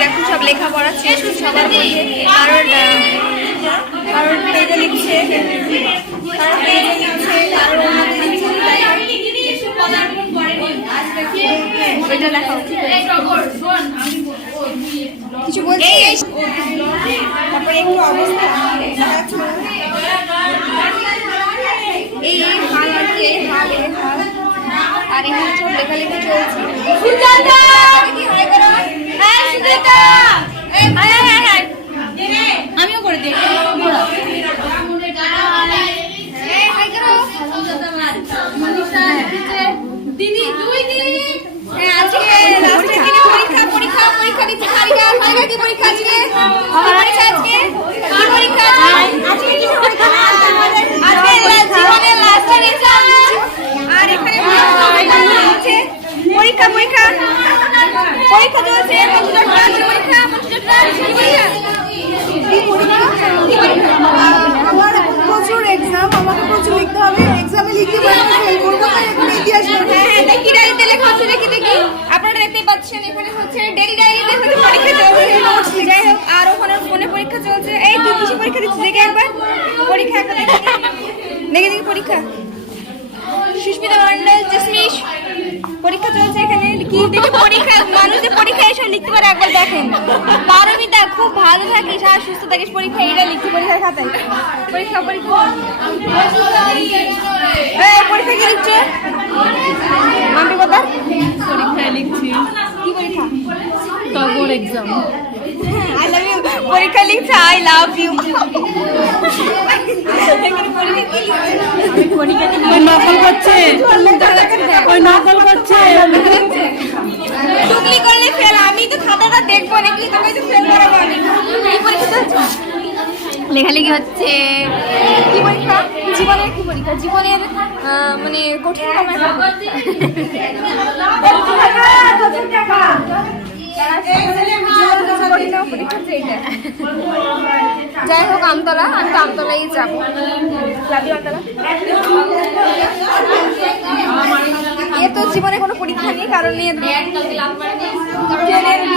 দেখুন সব লেখাপড়া শেষ সবার মধ্যে। কারণ পেজে লিখছে, কিছু বলছি। তারপরে একটু অবস্থা এই হাল আছে, হাল আর এখানে সব লেখালেখি চলছে। আমিও করে দিই। দিদি দুই দিদি আজকে লাস্টের দিনে পরীক্ষা দিচ্ছে। কারিগর কি পরীক্ষা আজকে? আজকে কি পরীক্ষা? আজকে কি পরীক্ষা? আজকে জীবনের লাস্টের এক্সাম। আর এখানে পরীক্ষা চলছে। আমার প্রচুর এক্সাম, আমাকে প্রচুর লিখতে হবে। এক্সামে লিখতে পারলে ফেল করবো, তাই এখন ইতিহাস পড়বো। হ্যাঁ, কি ডায়েরিতে লেখা হচ্ছে দেখি। আপনারা দেখতেই পাচ্ছেন এখানে হচ্ছে ডেইলি ডায়েরিতে হচ্ছে পরীক্ষা চলছে। যাই হোক, আর ওখানে ফোনে পরীক্ষা চলছে। এই তুই কিসে পরীক্ষা দিচ্ছিস? দেখে একবার পরীক্ষা একবার দেখি পরীক্ষা। সুস্মিতা মন্ডল জসমিশ পরীক্ষা চলছে এখানে। কি দেখি পরীক্ষা, মানুষ যে পরীক্ষা এসে লিখতে পারে একবার দেখেন। পারমিতা খুব ভালো থাকিস আর সুস্থ থাকিস। পরীক্ষা এটা লিখতে পরীক্ষার খাতায়। পরীক্ষা পরীক্ষা কি লিখছে? মাম্পি কথা পরীক্ষায় লিখছি। কি পরীক্ষা? টগর এক্সাম। I love you. পরীক্ষা লিখছে আই লাভ ইউ। নকল করছে, টুকলি করলে ফেল। আমি তো খাতাটা দেখবো নাকি, তোকে তো ফেল করাবো আমি। এই পরীক্ষা লেখালেখি হচ্ছে। কি পরীক্ষা? জীবনের কি পরীক্ষা? জীবনের মানে কঠিন যাই হোক, আমতলা, আমি তো আমতলাই যাবো। এ তো জীবনে কোনো পরীক্ষা নেই, কারণ নিয়ে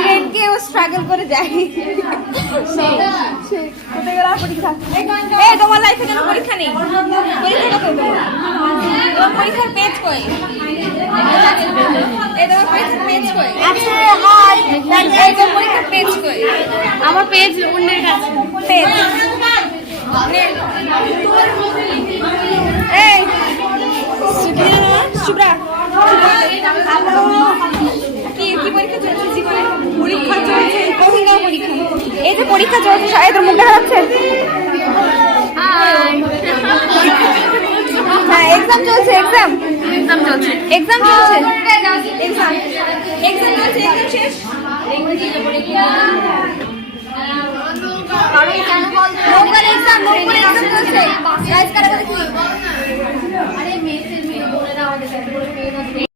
ট্রেনকেও স্ট্রাগল করে যায়। পরীক্ষা এই তোমার লাইফে যেন পরীক্ষা নেই। পরীক্ষা কত? তোমার পরীক্ষার পেজ কই? এই তোমার পরীক্ষার পেজ কই? এই তোমার পরীক্ষার পেজ কই? আমার পেজ অন্যের কাছে। পেজ এই শুভ্রা কি পরীক্ষা চলছে? জীবনে পরীক্ষা চলছে। কঠিন পরীক্ষা। এই যে পরীক্ষা চলছে, এদের মুখ দেখা যাচ্ছে। হ্যাঁ, এক্সাম চলছে। এক্সাম চলছে। এক্সাম শেষ। নোবেল এক্সাম চলছে।